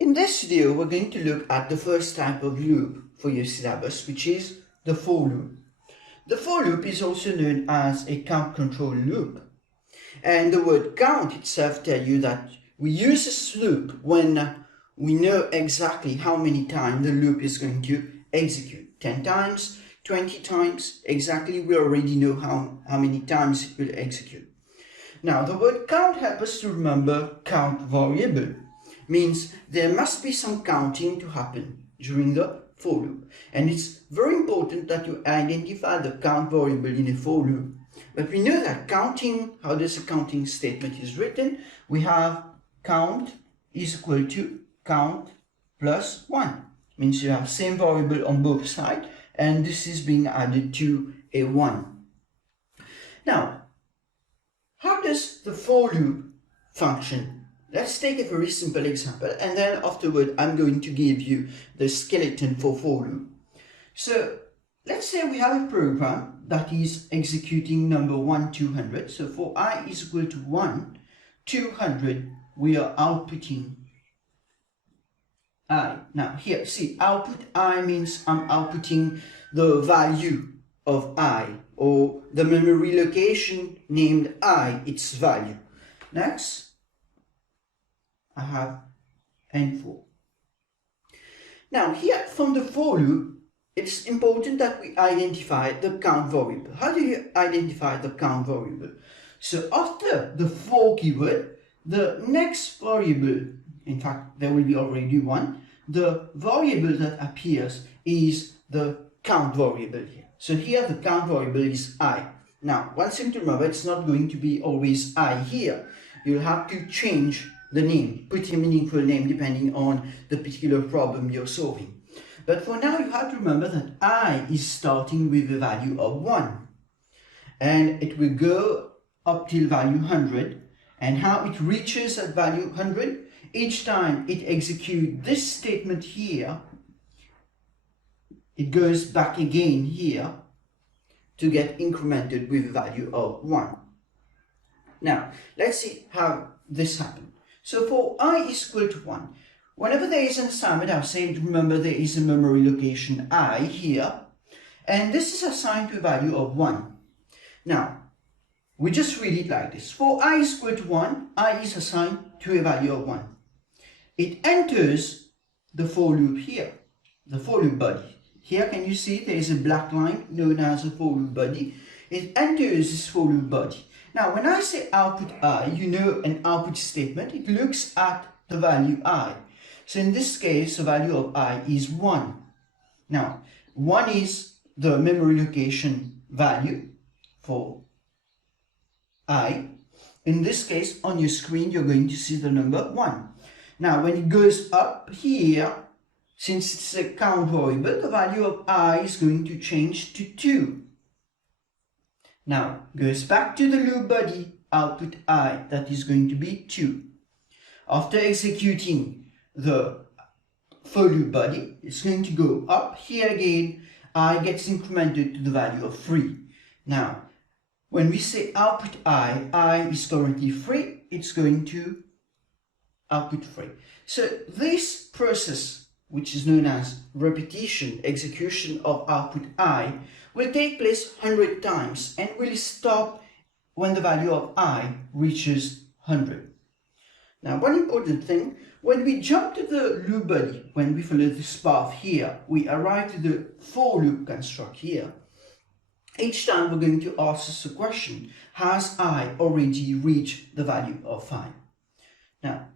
In this video, we're going to look at the first type of loop for your syllabus, which is the for loop. The for loop is also known as a count control loop. And the word count itself tells you that we use this loop when we know exactly how many times the loop is going to execute. 10 times, 20 times, exactly we already know how many times it will execute. Now the word count helps us to remember count variable. Means there must be some counting to happen during the for loop. And it's very important that you identify the count variable in a for loop. But we know that counting, how this counting statement is written, we have count is equal to count plus 1. Means you have same variable on both sides, and this is being added to a 1. Now, how does the for loop function? Let's take a very simple example, and then afterward I'm going to give you the skeleton for loop. So let's say we have a program that is executing number 1, 200. So for I is equal to 1, 200, we are outputting I. Now here, see, output I means I'm outputting the value of I, or the memory location named I, its value. Next, I have N4. Now here from the for loop, it's important that we identify the count variable. How do you identify the count variable? So after the for keyword, the next variable, in fact there will be already one, the variable that appears is the count variable here. So here the count variable is I. Now one thing to remember, it's not going to be always I here. You'll have to change the name, put a meaningful name depending on the particular problem you're solving. But for now, you have to remember that I is starting with a value of 1. And it will go up till value 100. And how it reaches that value 100? Each time it executes this statement here, it goes back again here to get incremented with a value of 1. Now, let's see how this happens. So for I is equal to 1, whenever there is an assignment, I'll say, remember there is a memory location I here, and this is assigned to a value of 1. Now, we just read it like this. For I is equal to 1, I is assigned to a value of 1. It enters the for loop here, the for loop body. Here, can you see there is a black line known as a for loop body? It enters this for loop body. Now, when I say output I, you know an output statement, it looks at the value I. So in this case, the value of I is 1. Now, 1 is the memory location value for I. In this case, on your screen, you're going to see the number 1. Now, when it goes up here, since it's a count variable, the value of I is going to change to 2. Now, goes back to the loop body, output I, that is going to be 2. After executing the for loop body, it's going to go up here again, I gets incremented to the value of 3. Now, when we say output I is currently 3, it's going to output 3. So this process, which is known as repetition, execution of output I, will take place 100 times and will stop when the value of I reaches 100. Now, one important thing, when we jump to the loop body, when we follow this path here, we arrive to the for loop construct here. Each time we're going to ask us a question, has I already reached the value of 5? Now,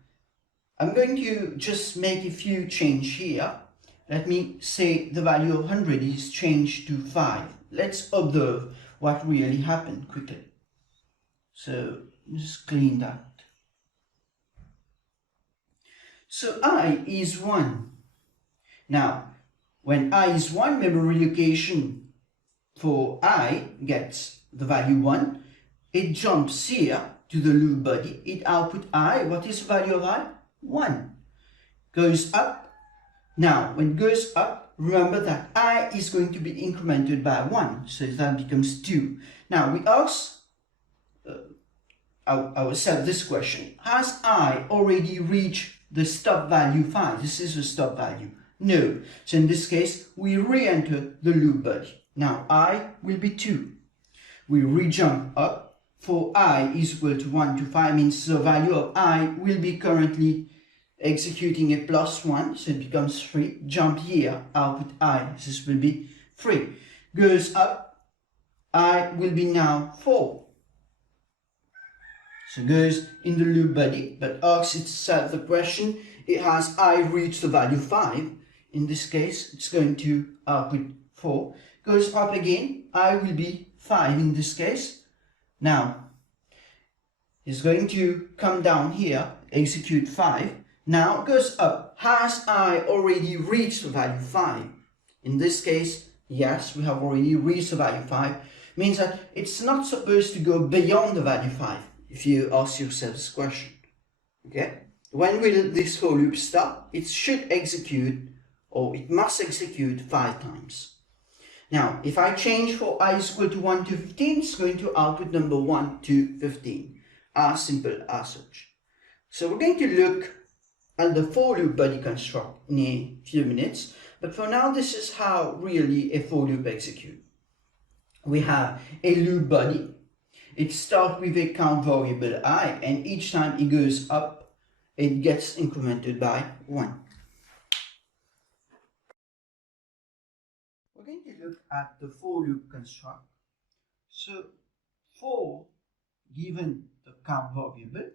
I'm going to just make a few changes here. Let me say the value of 100 is changed to 5. Let's observe what really happened quickly. So just clean that. So I is 1. Now, when I is 1, memory location for I gets the value 1. It jumps here to the loop body. It output I. What is the value of I? 1. Goes up. Now, when it goes up, remember that I is going to be incremented by 1, so that becomes 2. Now, we ask ourselves this question: has I already reached the stop value 5. This is the stop value. No. So in this case, we re-enter the loop body. Now I will be 2. We re-jump up. For I is equal to 1 to 5 means the value of I will be currently executing a +1, so it becomes 3. Jump here, output I, this will be 3. Goes up, I will be now 4. So goes in the loop body, but asks itself the question, it has I reached the value 5. In this case, it's going to output 4. Goes up again, I will be 5 in this case. Now, it's going to come down here, execute 5. Now it goes up. Has I already reached the value 5? In this case, yes, we have already reached the value 5. Means that it's not supposed to go beyond the value 5, if you ask yourself this question. Okay? When will this for loop stop? It should execute, or it must execute 5 times. Now, if I change for I is equal to 1 to 15, it's going to output number 1 to 15. As simple as such. So we're going to look at the for loop body construct in a few minutes. But for now, this is how really a for loop executes. We have a loop body. It starts with a count variable I, and each time it goes up, it gets incremented by 1. We're going to look at the for loop construct. So for given the count variable,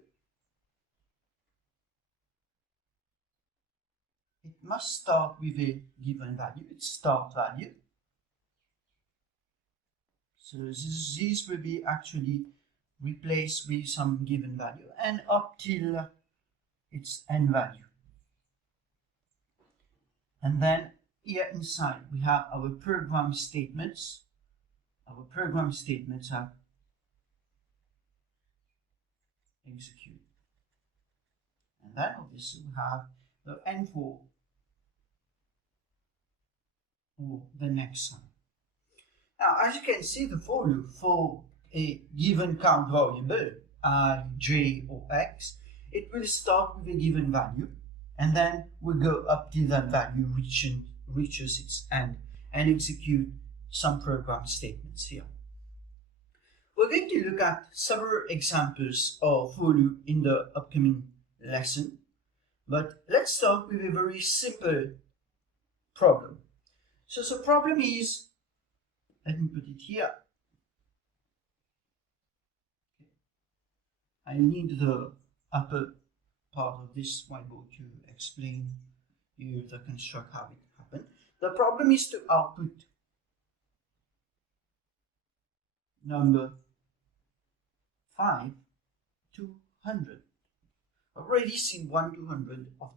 it must start with a given value, its start value. So this will be actually replaced with some given value and up till its end value. And then here inside we have our program statements. Our program statements have execute. And then obviously we have the end for the next sum. Now, as you can see, the for loop for a given count variable I, j, or x, it will start with a given value, and then will go up till that value reaches its end and execute some program statements here. We're going to look at several examples of for loop in the upcoming lesson, but let's start with a very simple problem. So the problem is, let me put it here. I need the upper part of this whiteboard to explain you the construct, how it happened. The problem is to output number 5 to 100. Already seen 1 to 100 of,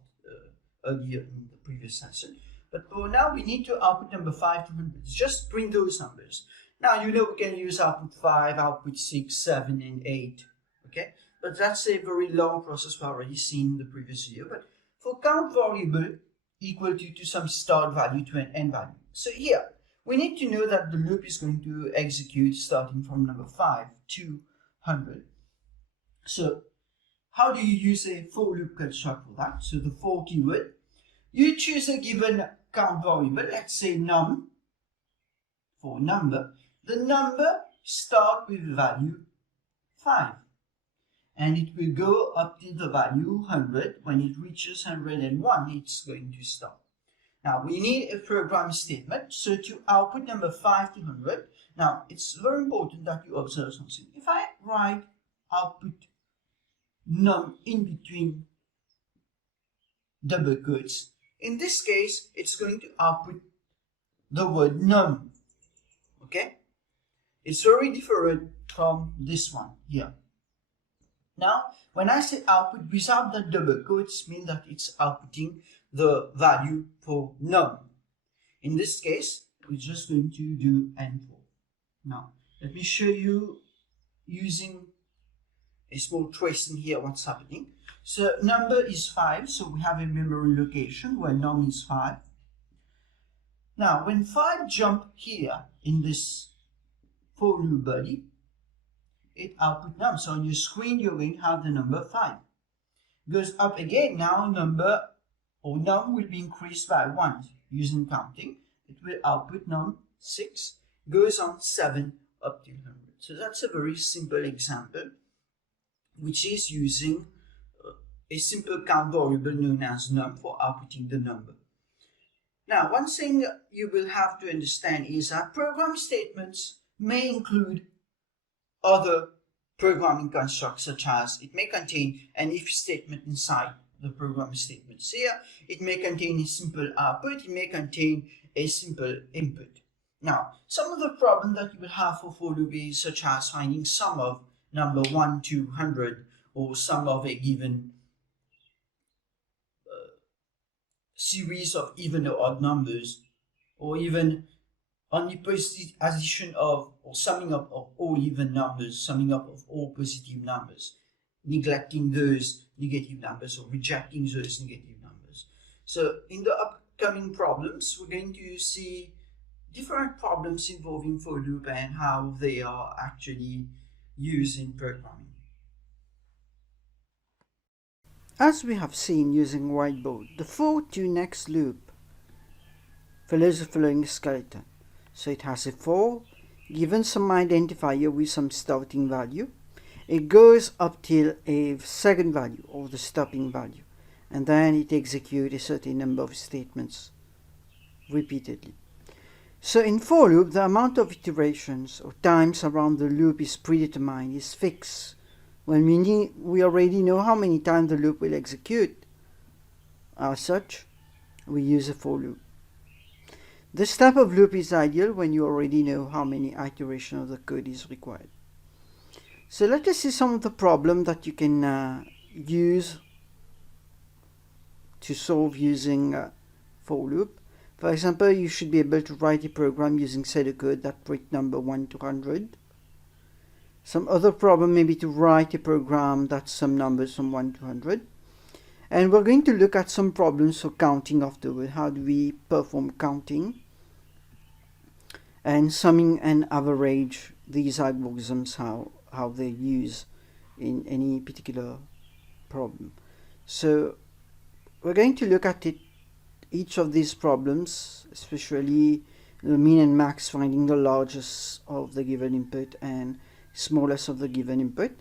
earlier in the previous session. But for now, we need to output number 5 to 100. Just print those numbers. Now, you know we can use output 5, output 6, 7, and 8. Okay? But that's a very long process we've already seen in the previous video. But for count variable equal to some start value to an end value. So here, we need to know that the loop is going to execute starting from number 5 to 100. So, how do you use a for loop construct for that? So the for keyword, you choose a given count variable, let's say num, for number. The number starts with the value 5. And it will go up to the value 100. When it reaches 101, it's going to stop. Now, we need a program statement. So to output number 5 to 100, now it's very important that you observe something. If I write output num in between double quotes, in this case, it's going to output the word num. Okay? It's very different from this one here. Now, when I say output without the double quotes, means that it's outputting the value for num. In this case, we're just going to do n4. Now, let me show you using a small trace in here what's happening. So number is 5, so we have a memory location where num is 5. Now, when 5 jump here in this for loop body, it output num. So on your screen, you're going to have the number 5. goes up again. Now number or num will be increased by 1 using counting. It will output num 6, goes on 7 up to 100. So that's a very simple example, which is using a simple count variable known as num for outputting the number. Now, one thing you will have to understand is that program statements may include other programming constructs, such as it may contain an if statement inside the program statements here, it may contain a simple output, it may contain a simple input. Now, some of the problems that you will have for loop is such as finding sum of number 1 to 100, or sum of a given series of even or odd numbers, or even only positive addition of or summing up of all even numbers, summing up of all positive numbers, neglecting those negative numbers or rejecting those negative numbers. So in the upcoming problems, we're going to see different problems involving for loop and how they are actually used in programming. As we have seen using whiteboard, the for to next loop follows the following skeleton. So it has a for, given some identifier with some starting value. It goes up till a second value, or the stopping value, and then it executes a certain number of statements repeatedly. So in for loop, the amount of iterations or times around the loop is predetermined, is fixed. When we already know how many times the loop will execute. As such, we use a for loop. This type of loop is ideal when you already know how many iterations of the code is required. So let us see some of the problems that you can use to solve using for loop. For example, you should be able to write a program using pseudocode that print number 1 to 100. Some other problem may be to write a program that sum numbers from 1 to 100. And we're going to look at some problems for counting afterward. How do we perform counting? And summing and average, these algorithms, how they're used in any particular problem. So we're going to look at each of these problems, especially the min and max, finding the largest of the given input and smallest of the given input.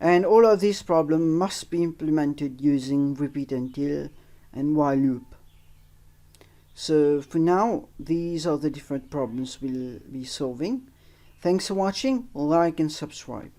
And all of these problems must be implemented using repeat until and while loop. So for now, these are the different problems we'll be solving. Thanks for watching. Like and subscribe.